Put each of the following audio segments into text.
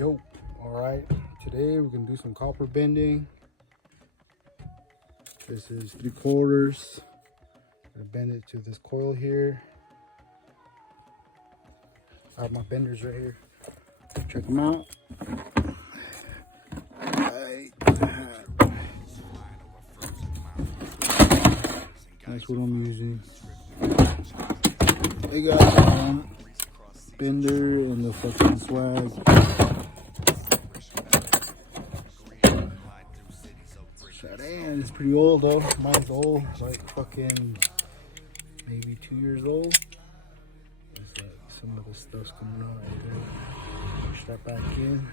Yo, alright, today we're gonna do some copper bending. This is 3/4. Gonna bend it to this coil here. I have my benders right here. Check them out. That's what I'm using. They got bender and the fucking swag. Damn, it's pretty old though. Mine's old, like fucking maybe 2 years old. It's like some of the stuff's coming out right there. Push that back in.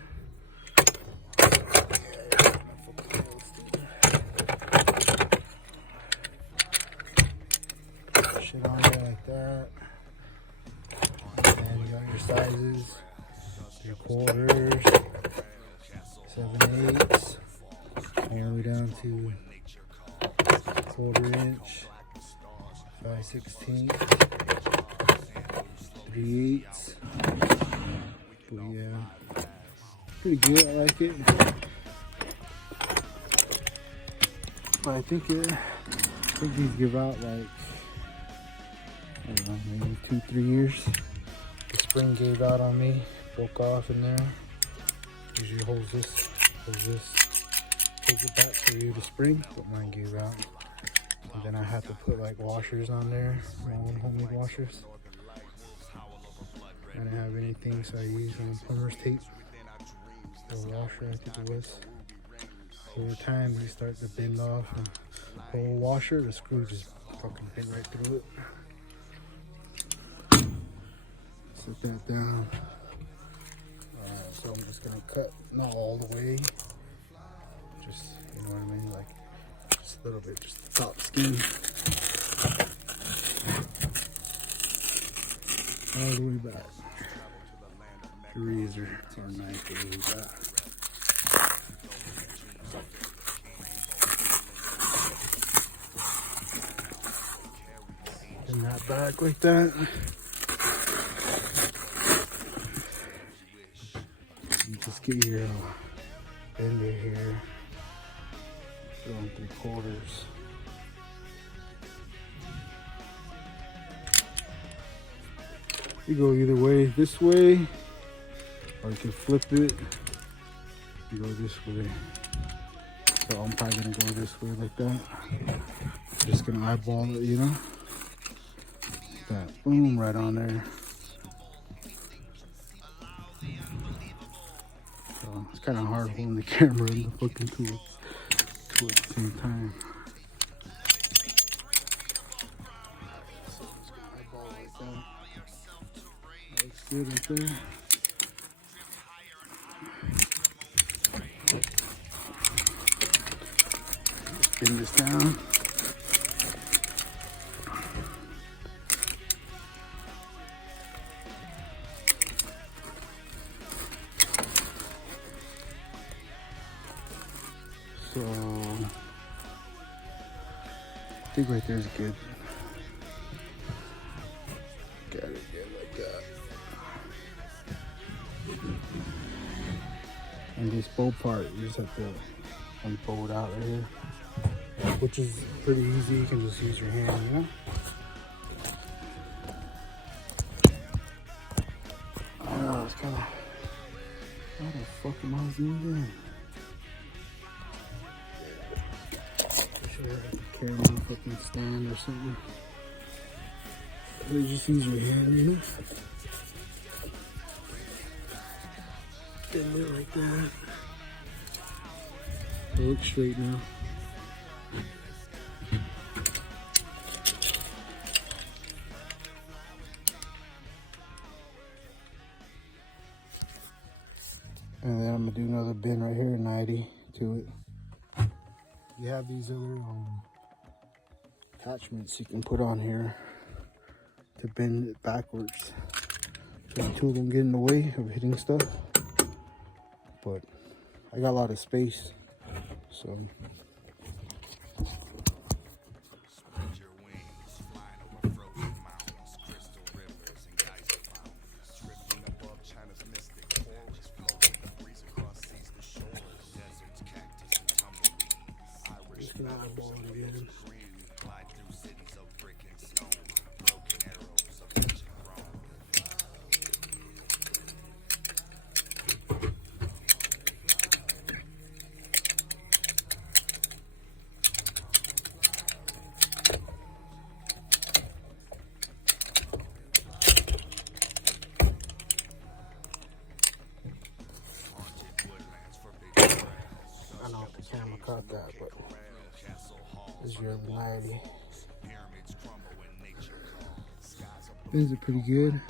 Shit on there like that. And you got your sizes, 3/4, 7/8. Narrow down to 1/4 inch, 5/16, 3/8. But yeah, pretty good. I like it. But I think these give out like, I don't know, maybe 2-3 years. The spring gave out on me, broke off in there. Usually holds this, takes it back to you the spring, but mine gave out. And then I had to put like washers on there, my own homemade washers. I didn't have anything, so I used plumber's tape, the washer I think it was. Over time you start to bend off and the whole washer, the screw just fucking bent right through it. Set that down. So I'm just gonna cut, not all the way, just, you know what I mean, like just a little bit, just the top skin. All the way back. The razor or knife all the way back. Bend that back like that. You just get your bender here. Going 3/4. You go either way, this way, or you can flip it. You go this way. So I'm probably gonna go this way like that. Just gonna eyeball it, you know? That boom, right on there. So it's kind of hard holding the camera and the fucking tool at the same time. So I'm just gonna eyeball like that. That looks good right there. Just bend this down. So I think right there is good. Got it good like that. And this bow part, you just have to unbow it out right here, which is pretty easy. You can just use your hand, you know? I know, it's kind of, how the fuck am I doing that? I have to carry my fucking stand or something. Or just use your hand, you know? Bend it like that. It looks straight now. And then I'm gonna do another bend right here, 90 to it. You have these other attachments you can put on here to bend it backwards, so the tool don't get in the way of hitting stuff. But I got a lot of space, so camera caught that, but this is your other 90. These are pretty good.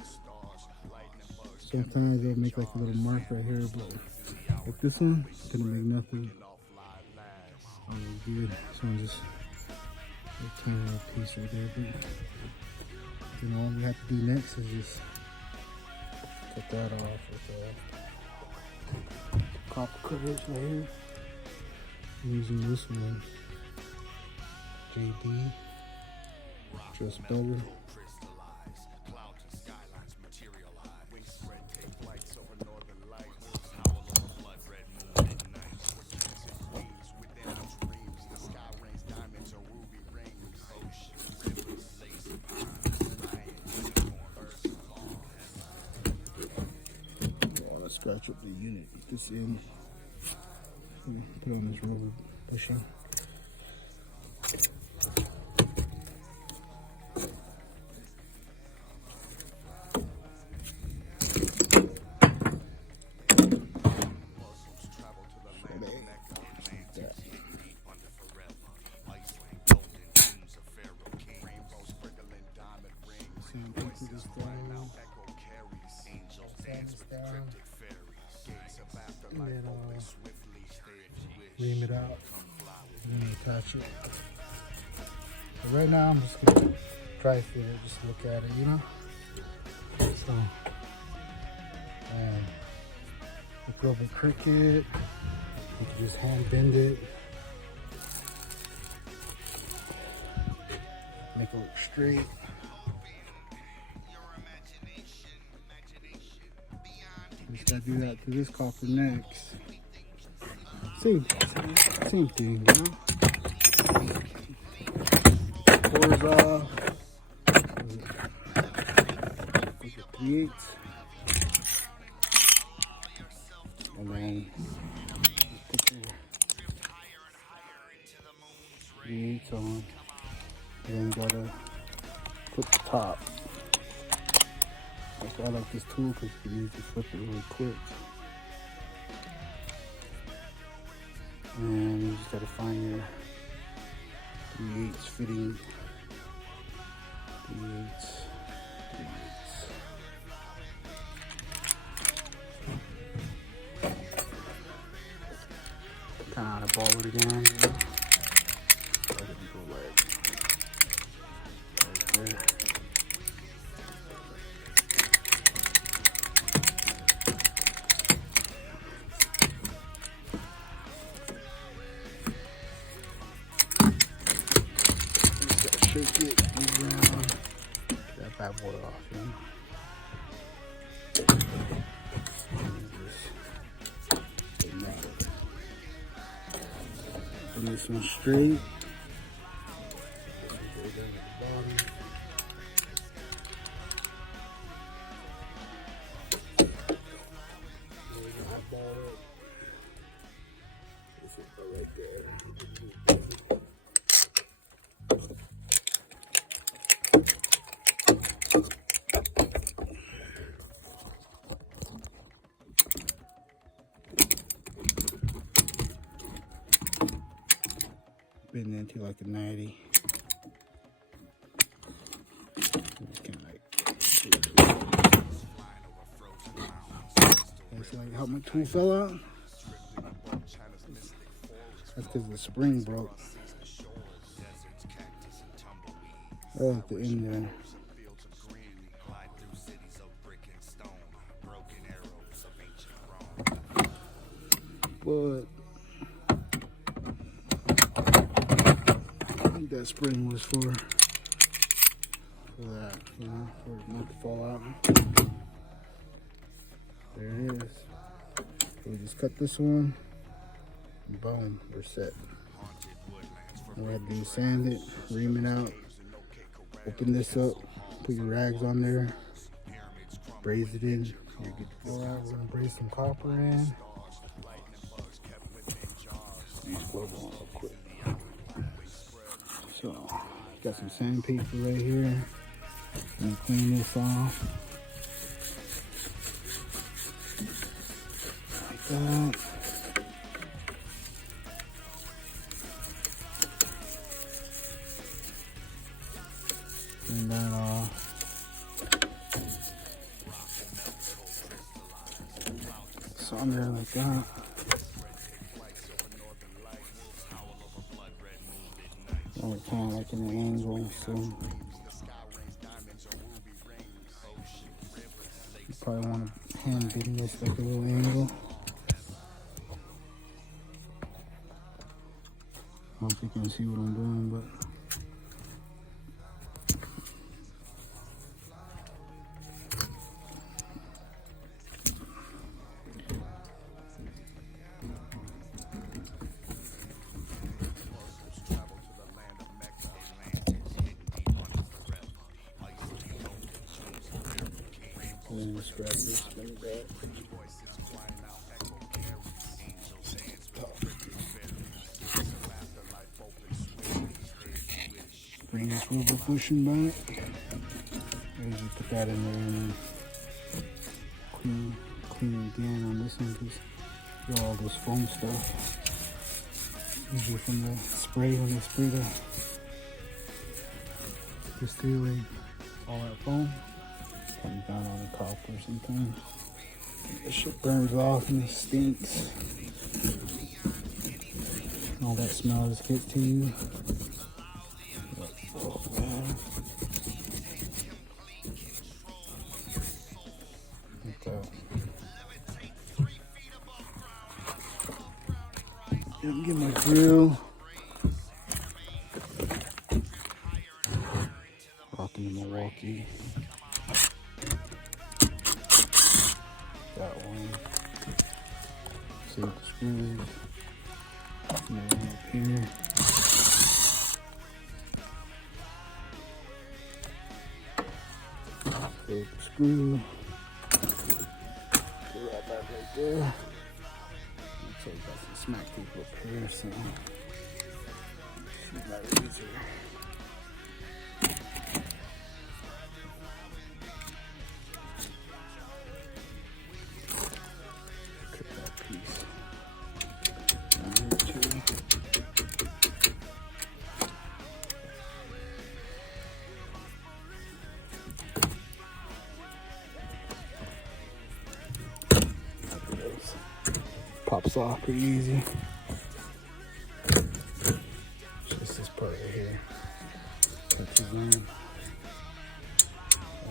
Sometimes they'll make like a little mark right here, but like this one, gonna make nothing. Oh, good. This one just a tiny little piece right there. But you know, all we have to do next is just cut that off with the copper coverage right here. I'm using this one, JD, just better. Scratch up the unit with this end. Put on this rubber bushing. And then ream it out and then attach it. But right now I'm just gonna dry fit it, just look at it, you know? So, and with rubber cricket, you can just hand bend it, make it look straight. Just gotta do that to this copper next. Same thing, you know? Pours off. Make it 3/8. And then put your 3/8 on. And then you gotta put the top. I like this tool because you can easily flip it really quick. And you just gotta find your 3/8 fitting. 3/8. Kind of ball it again. You know? Let it go right there. Shake it, move around, get that bad boy off, you know? Put this one straight. Go down at the bottom. Eyeball it. This will go right there. Bend into like a 90. Just kind of like, see like how my tool fell out? That's because the spring broke. Right at the end there. But I think that spring was for that, you know, for it not to fall out. There it is. So we just cut this one, and boom, we're set. All we have to do is sand it, ream it out, open this up, put your rags on there, braze it in. You're good to go. Alright, we're gonna braze some copper in. These glove on real quick. So, got some sandpaper right here. I'm gonna clean this off. Like that. there like that. Or kind of like in an angle, so you probably want to hand bend this like a little angle. I don't think you can see what I'm doing, but just grab this thing back. Bring this rubber cushion back. And just put that in there and then clean again on this one because you all this foam stuff. Usually from the spray when they spray the distilling all that foam. Comes down on the top or something. This shit burns off and it stinks. And all that smell just gets to you. Oh, man. Let me get my grill. Rocking the Milwaukee. That one. See the screws. And then up here. There's the screw. Put that back right there. So you got some smack tape up here, so should be easier. Cut that piece down here too. Pops off pretty easy. Just this part right here. Touches in.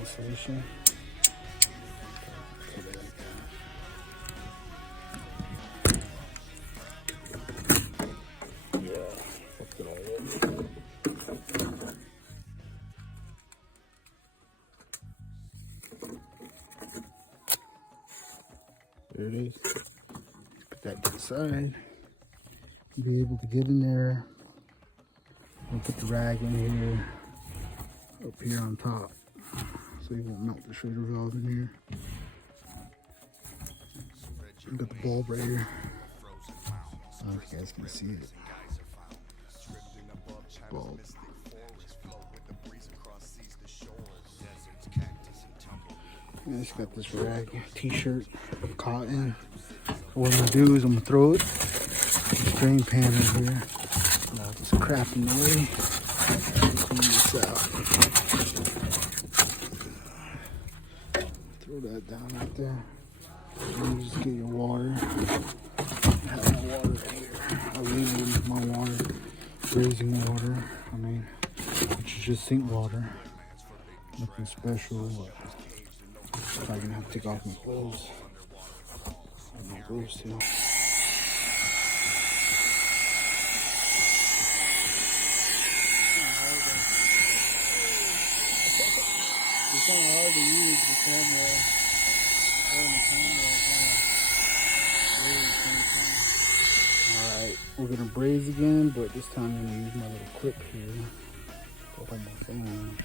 Isolation. Yeah, fucked it all up. There it is. Put that to the side. Be able to get in there. I'll put the rag in here, up here on top, so you won't melt the Schrader valve in here. I've got the bulb right here. I don't know if you guys can see it. Bulb. I just got this rag, t-shirt, cotton. What I'm gonna do is I'm gonna throw it in the drain pan in here. Now this crap in the way. Clean this out. Throw that down right there. And you just get your water. I have my water right here. I leave with my water, grazing water. I mean, which is just sink water. Nothing special. I'm gonna have to take off my clothes. My gloves too. It's kind of hard to use the camera. Alright, we're gonna braze again, but this time I'm gonna use my little clip here to hold my phone.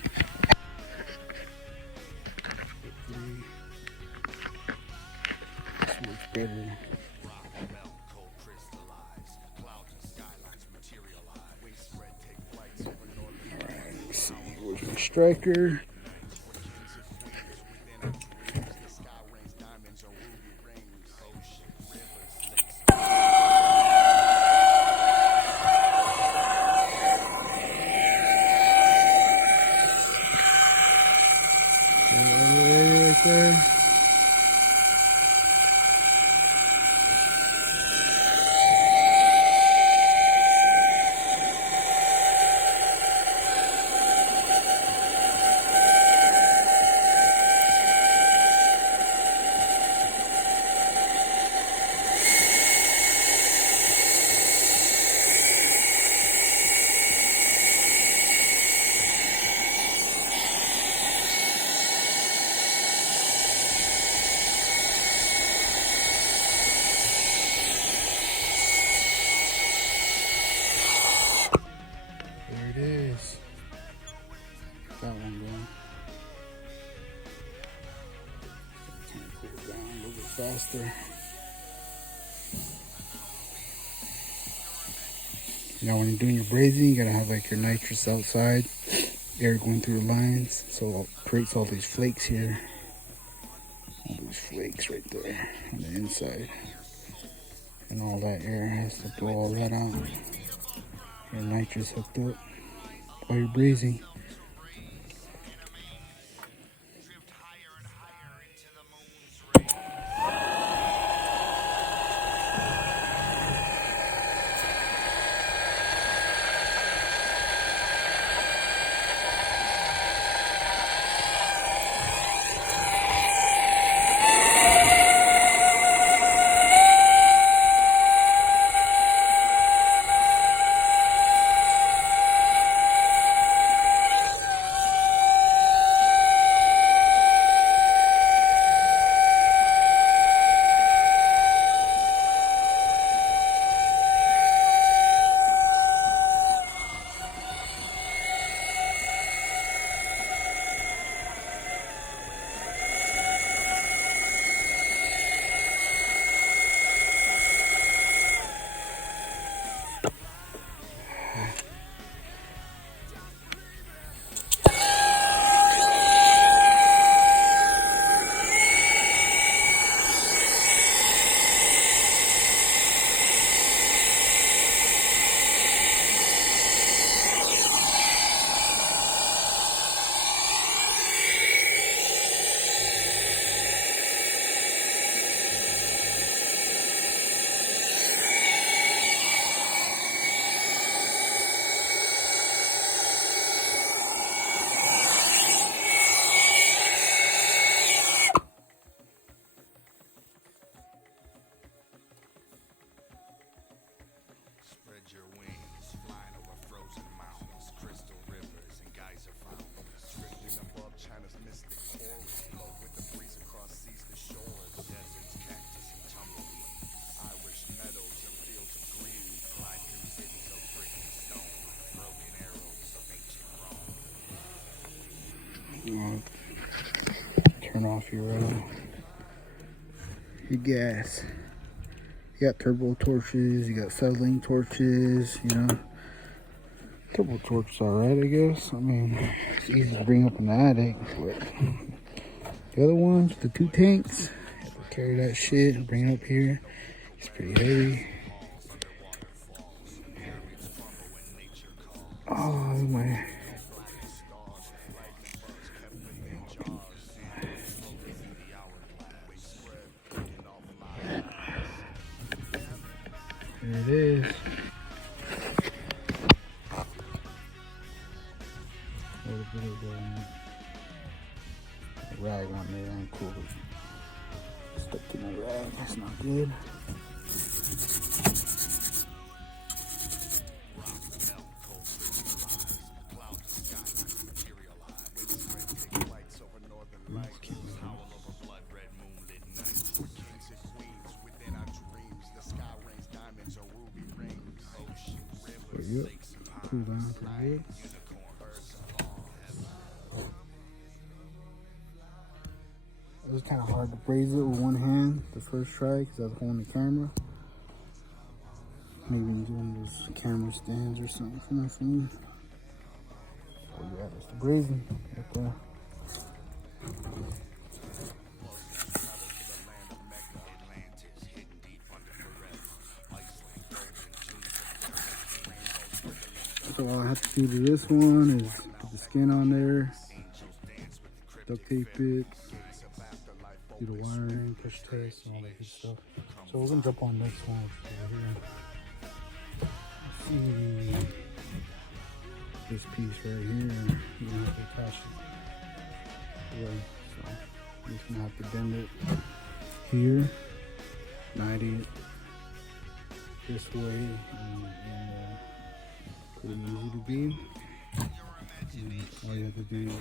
This looks better. Alright, let's see, where's my striker? Right there. Now when you're doing your brazing, you gotta have like your nitrous outside, air going through the lines, so it creates all these flakes here. All these flakes right there on the inside. And all that air has to blow all that out. Your nitrous hooked up while you're brazing. Your wings, flying over frozen mountains, crystal rivers and geyser fountains, drifting above China's mystic forest, flow with the breeze across seas to shores, deserts, cactus and tumbleweed, Irish meadows and fields of green, glide through cities of brick and stone, broken arrows of ancient Rome. Turn off your gas. You got turbo torches, you got settling torches, you know. Turbo torches alright, I guess. I mean, it's easy to bring up in the attic, but the other ones, the 2 tanks, you have to carry that shit and bring it up here. It's pretty heavy. Oh my. There it is. A little bit of rag on there, ain't cool. Stuck to my rag, that's not good. Yep, cool down pretty good. It was kind of hard to braze it with one hand the first try because I was holding the camera. Maybe do one of those camera stands or something for my phone. So yeah, that's the brazing right there. So all I have to do to this one is put the skin on there, duct tape it, do the wiring, push test, and all that good stuff. So we're gonna jump on the next one, which is over here. Let's see this piece right here. You're gonna have to attach it away. So I'm just gonna have to bend it here, 90 it this way, and pretty easy to do. And all you have to do is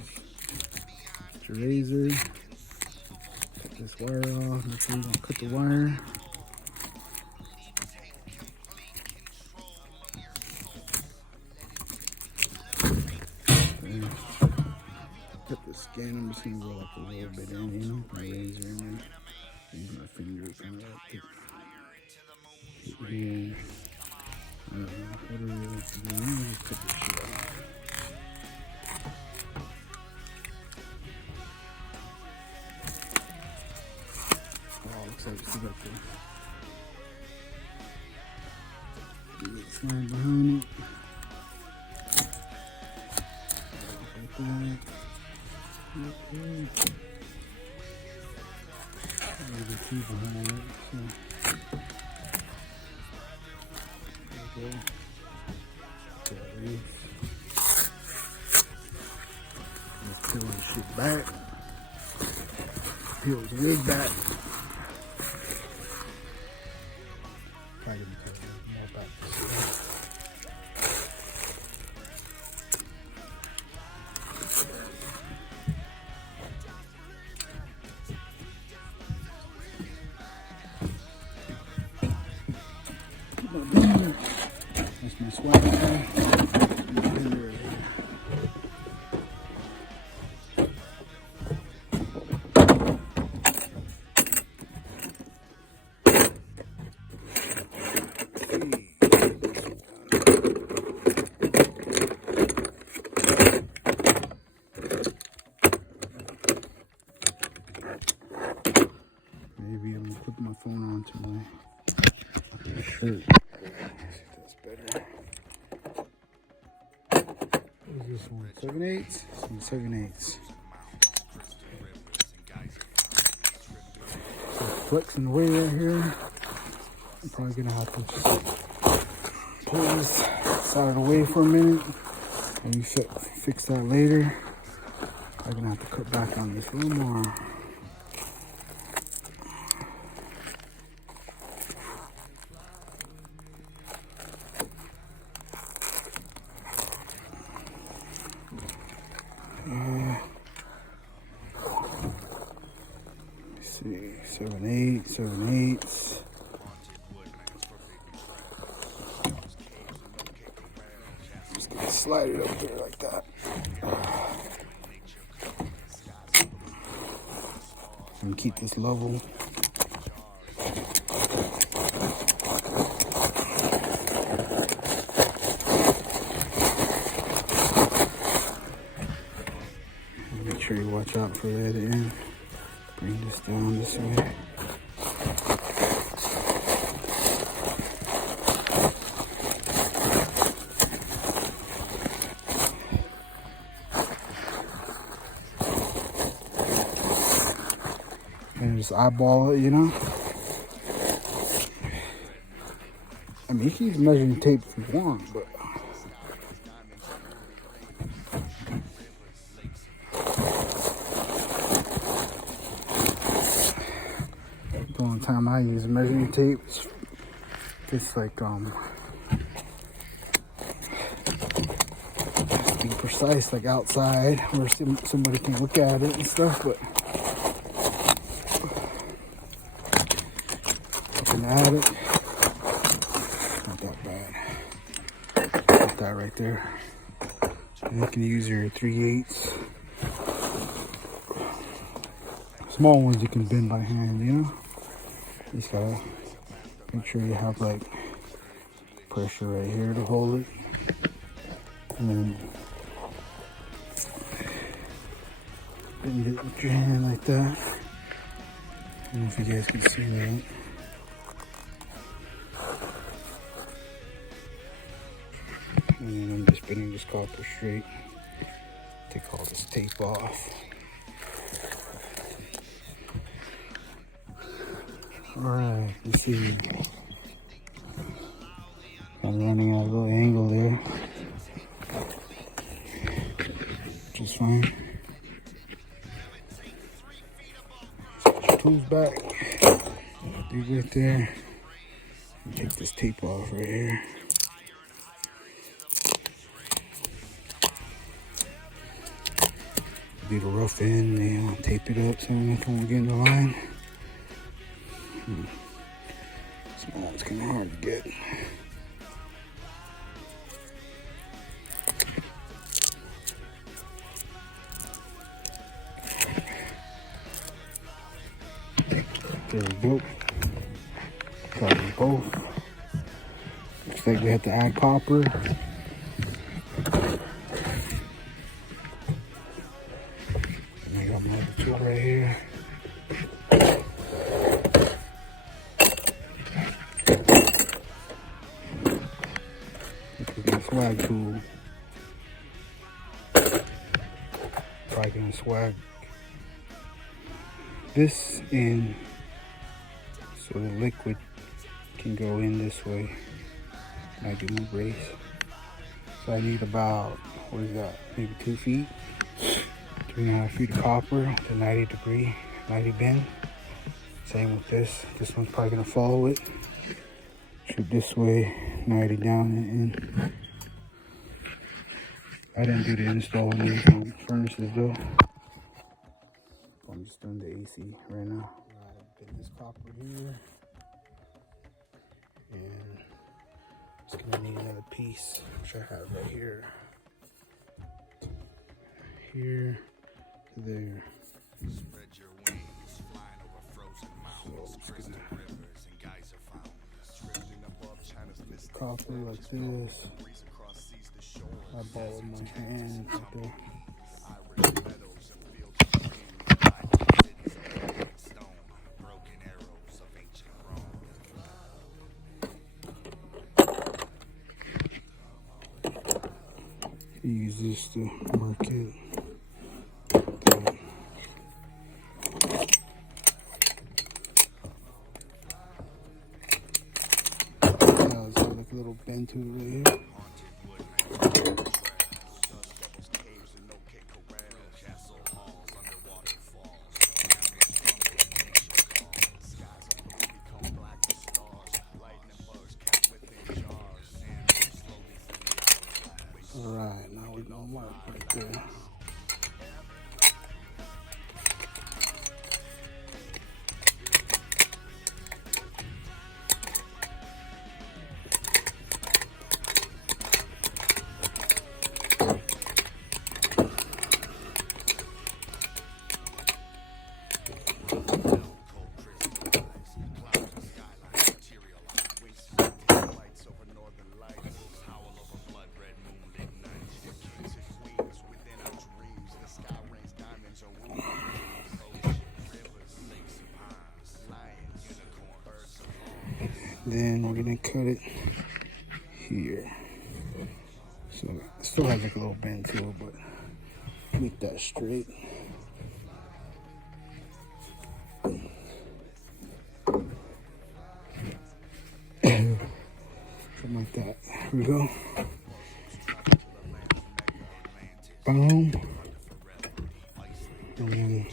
get your razor, cut this wire off. Make sure you don't cut the wire. And cut the skin. I'm just gonna roll up a little bit in, you know, my razor in there. Use my finger kind of like it here. What are you doing? Let me just put this shit on. Oh, looks like it's still up there. Slide behind it. Like that. Okay. You can see behind it. So. There we go. There it is. Let's peel this shit back. Peel the wig back. Probably gonna peel more back this way. That's my swag bag. Maybe I'm gonna put my phone onto my shirt. That's better. What is this one? 7/8? This one's 7/8. So flexing the way right here. I'm probably gonna have to just pull this out of the way for a minute. Maybe fix that later. I'm gonna have to cut back on this a little more. Let's see, 7/8, 7/8. Just gonna slide it up there like that. And keep this level. Make sure you watch out for that end. Bring this down this way. And just eyeball it, you know? I mean, you can use measuring tape if you want, but the only time I use measuring tape is it's like to be precise, like outside where somebody can look at it and stuff, but looking at it, not that bad. Got that right there. And you can use your 3/8. Small ones you can bend by hand, you know? You just gotta make sure you have like pressure right here to hold it. And then bend it with your hand like that. I don't know if you guys can see that. And then I'm just bending this copper straight. Take all this tape off. Alright, let's see. I'm running at a little angle there. Which is fine. Put your tools back. Do right there. And take this tape off right here. Do the rough end, you know, tape it up so nothing will get in the line. Small one's kind of hard to get. There we go. Got them both. Looks like we have to add copper. And I got my other tool right here. Look at this swag tool. Probably gonna swag this in so the liquid can go in this way. I do my brace. So I need about, what is that, maybe 2 feet, 3.5 feet of copper to 90 bend. Same with this. This one's probably gonna follow it. Shoot this way, 90 down and in. I didn't do the install on these furnaces though. I'm just doing the AC right now. I bend this copper here. And it's gonna need another piece, which I have right here. Here to there. Spread your wings, flying over frozen mountains, crystal rivers and geyser fountains, drifting above China's mystic Copper like this. breeze across seas to shore. I ball with my hand right there. Irish meadows and fields of green, vibrant cities of perfect stone, broken arrows of ancient Rome. Use this to mark it. There's like a little bend to it right here. Alright, now we're gonna mark right there. Then we're gonna cut it here. So it still has like a little bend to it, but make that straight. Something like that. Here we go. Boom. And then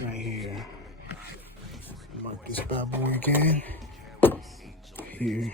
right here. Mark this bad boy again. Here.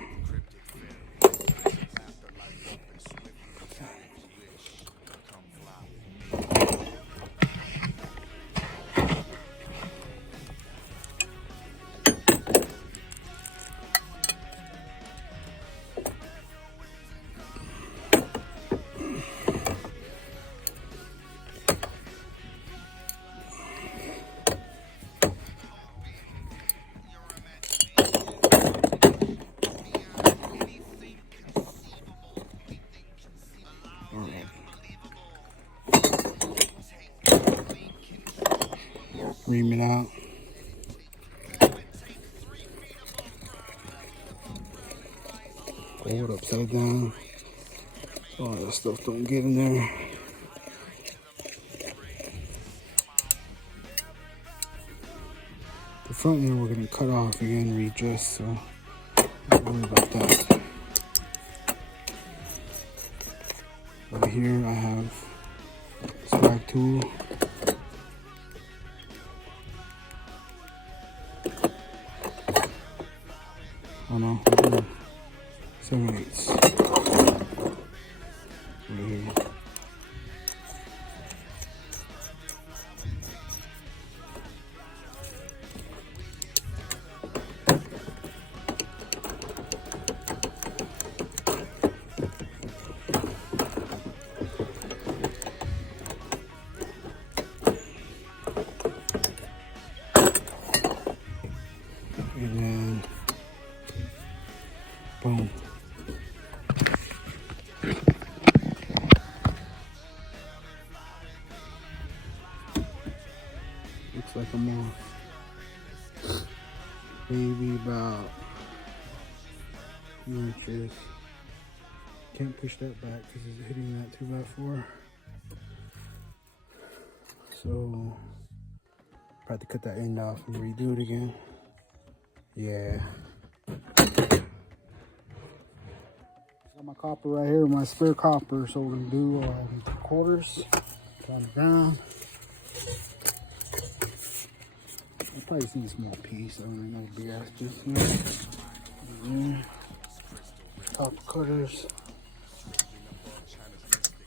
Ream it out. Hold it upside down. All that stuff don't get in there. The front end we're gonna cut off again, readjust, so don't worry about that. Over here I have swag tool. Oh no, 7/8. Right here. And then boom. inches. Can't push that back because it's hitting that 2x4. So I have to cut that end off and redo it again. Yeah. Got my copper right here, my spare copper. So we're gonna do 3/4 on the ground. I'll probably see a small piece. I don't know, big ass piece. Copper cutters.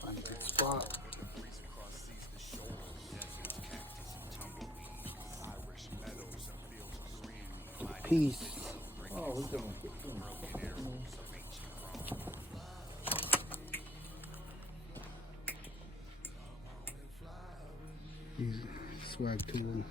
Find a good spot. Piece. Oh, we're doing good. Use swag tool.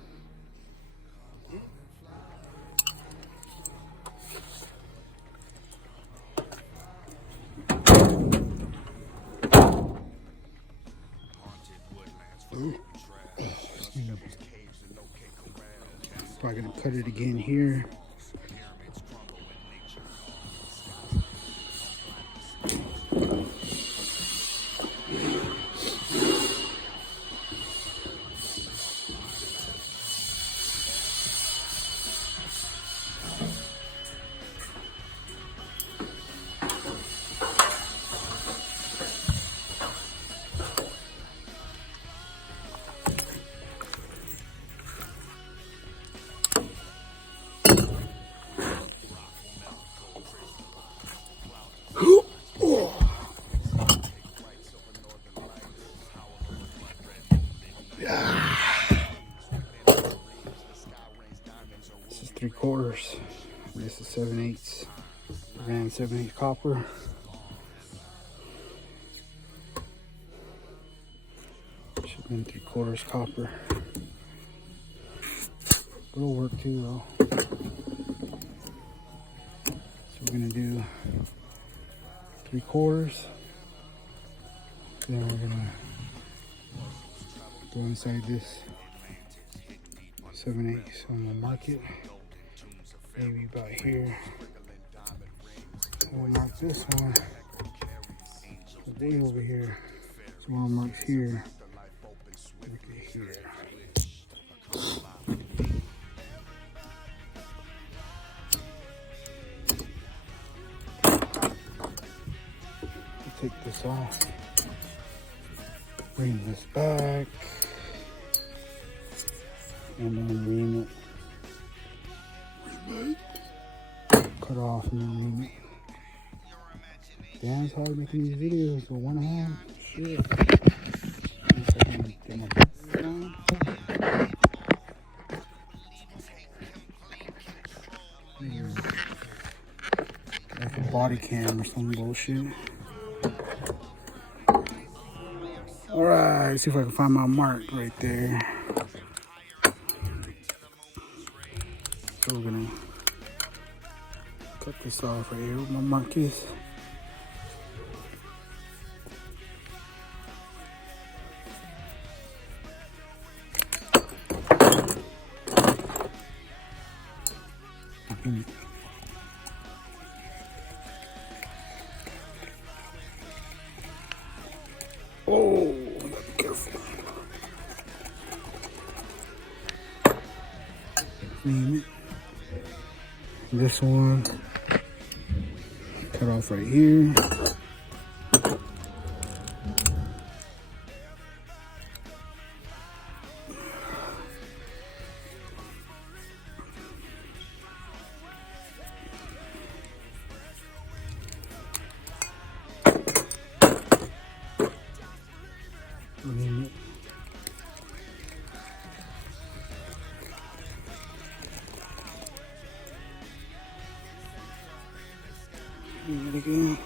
Probably gonna cut it again here. This is 3/4. This is 7/8. Ran 7/8 copper. Should have been 3/4 copper. It'll work too though. So we're gonna do 3/4. Then we're gonna go inside this 7/8. So I'm gonna mark it maybe about here. I'm gonna mark this one way over here. So one marks here. Mark it here. Take this off. Bring this back. And then ream it. Cut off and then ream it. Damn, it's hard making these videos with one hand. Shit. Get my down. Like a body cam or some bullshit. Alright, see if I can find my mark right there. So we're gonna cut this off right here where my mark is. Oh, be careful. Name it. This one, cut off right here. Name it. There we go.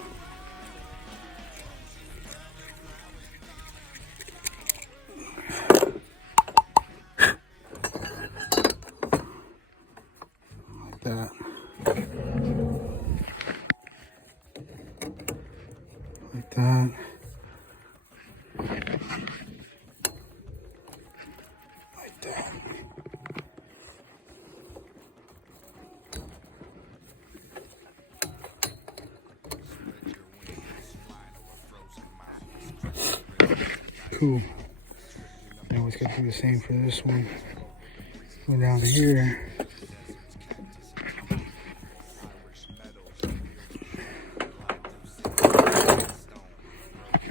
Like that. Like that. Like that. cool. I always gotta do the same for this one. Go down here.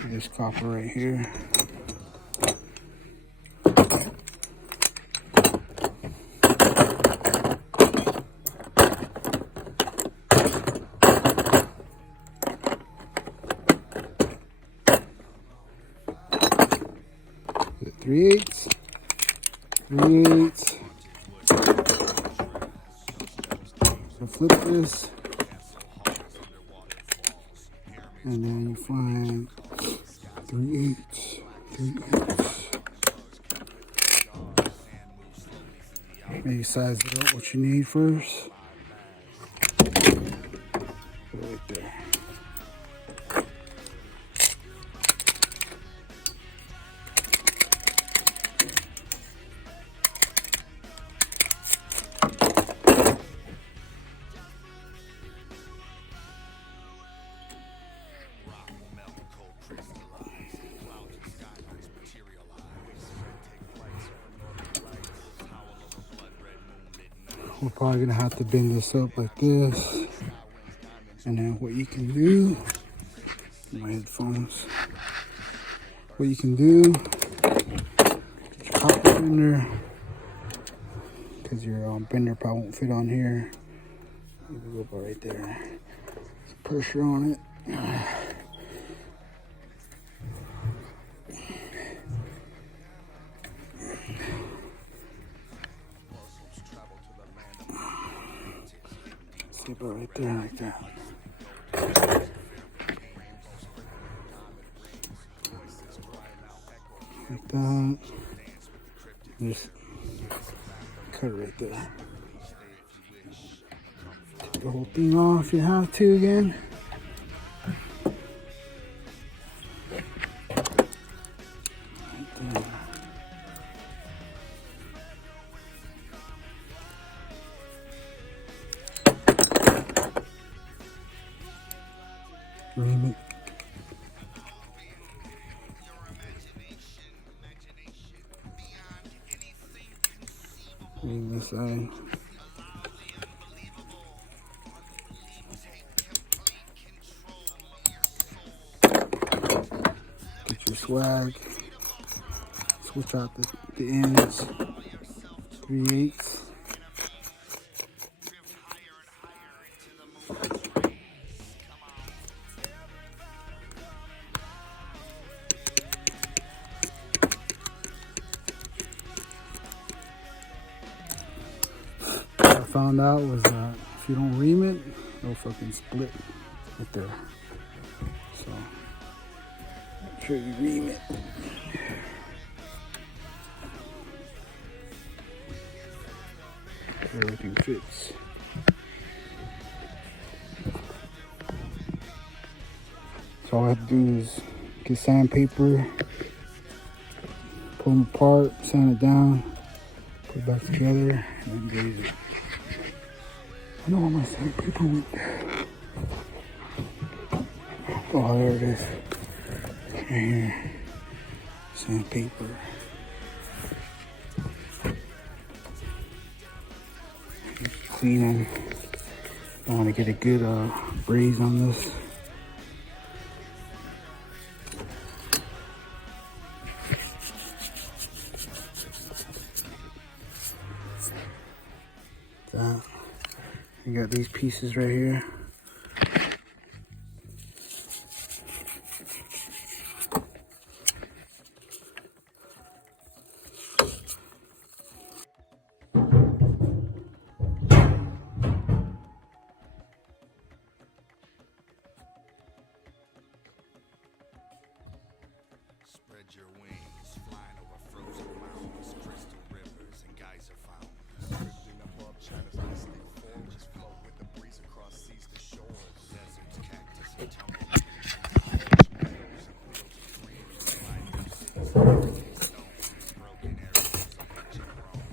This copper right here. Three-eighths. So flip this, and then you find 3/8. Maybe size it up what you need first. Right there. We're probably gonna have to bend this up like this. And then what you can do, my headphones, what you can do, get your copper bender, because your bender probably won't fit on here. You can go about right there. Some pressure on it. See about right there, like that. Like that. Just cut it right there. Take the whole thing off if you have to again. Right there. Ream it. Ream this side. Get your swag. Switch out the ends. 3/8. What I found out was that if you don't ream it, it'll fucking split right there. So make sure you ream it. Everything fits. So all I have to do is get sandpaper, pull them apart, sand it down, put it back together, and then braze it. I know where my sandpaper went. Oh, there it is. Right here. Sandpaper. Clean them. I want to get a good braze on this. That. You got these pieces right here. Spread your wings, flying over frozen mountains, crystal rivers and geyser fountains. Drifting above China's mystic forests, flow with the breeze across seas to shores. Deserts, cactus, and tumbleweeds, polished meadows and fields of green. Light blue cities and everything stone, broken arrows of ancient Rome.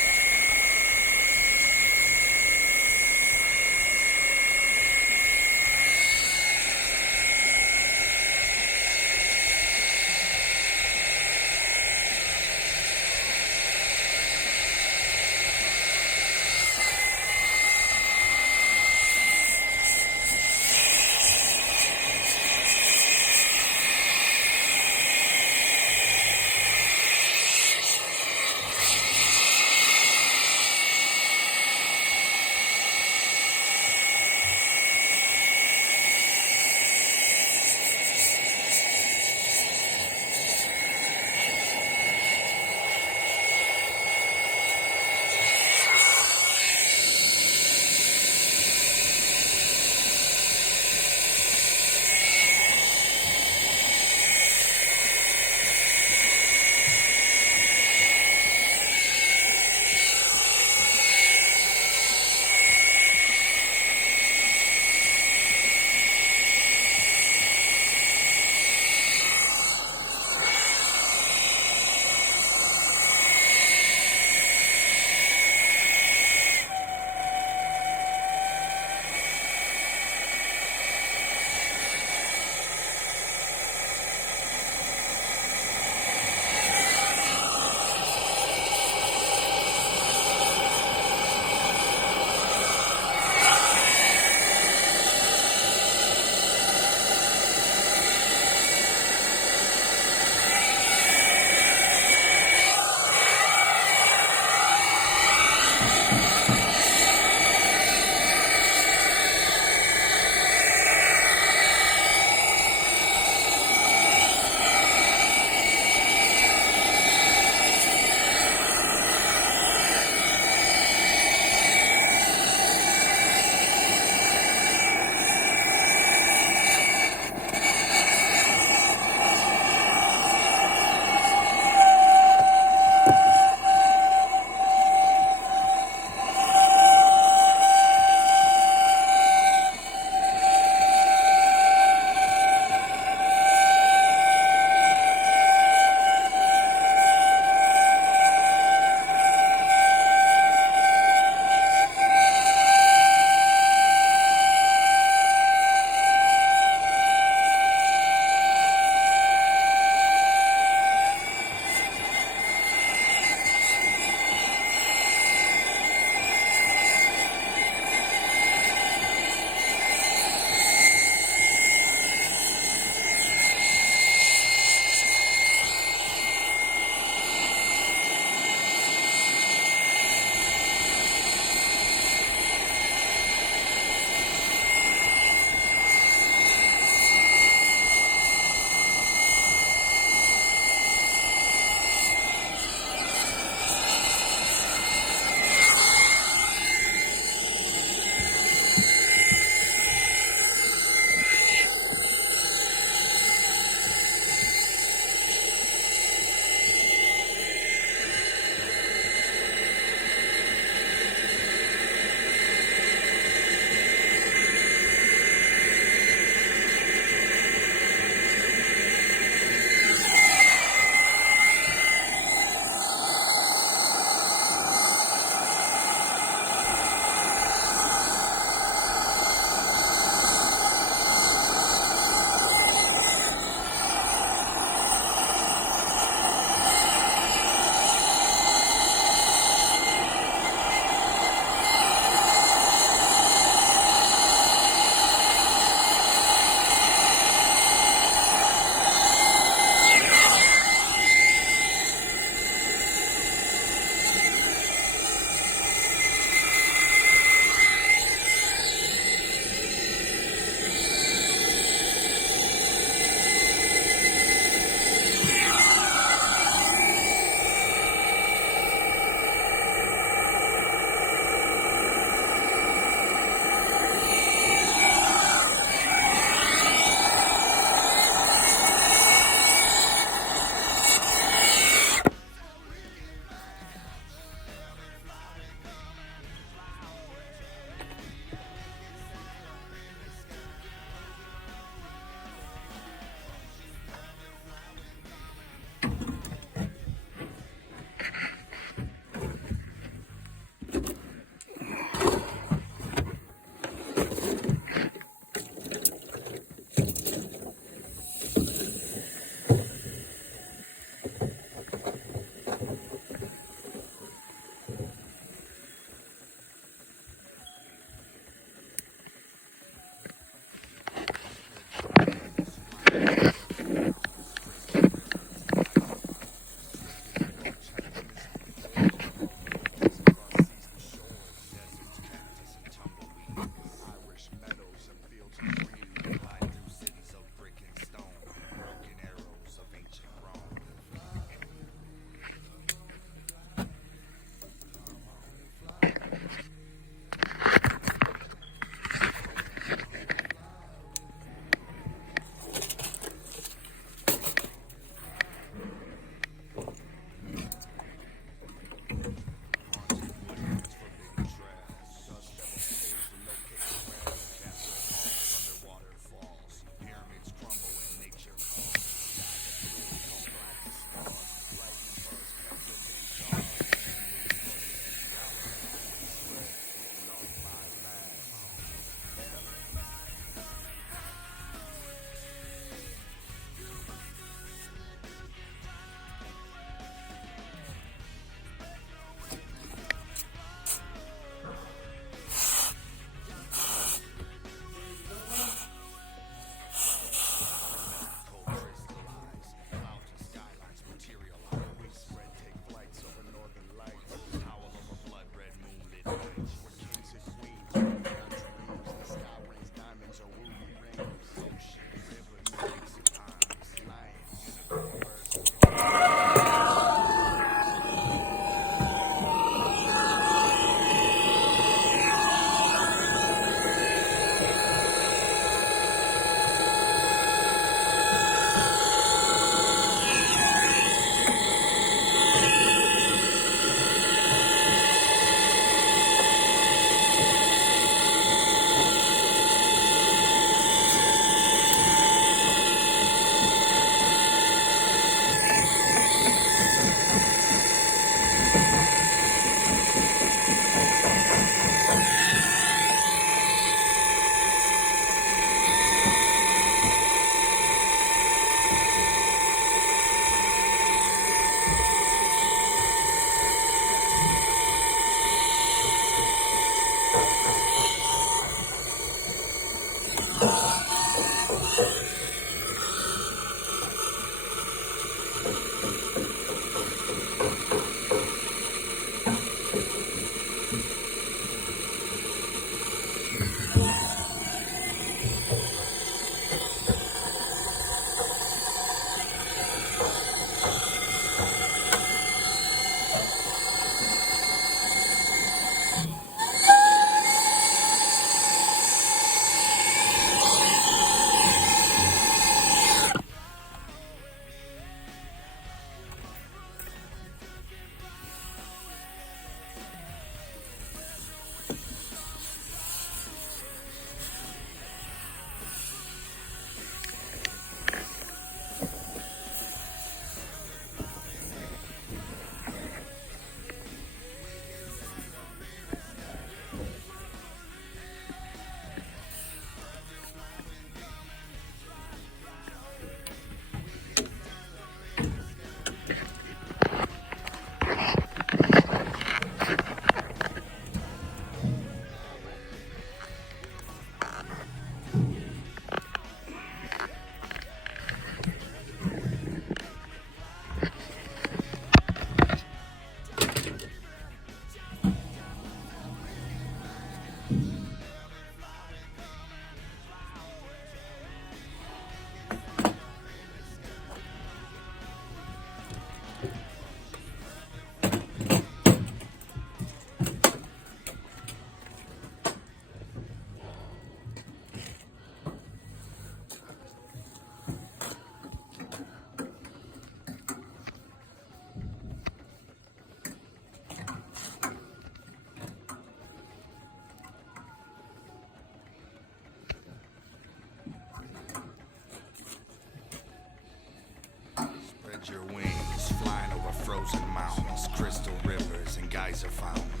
over frozen mountains, crystal rivers and geyser fountains.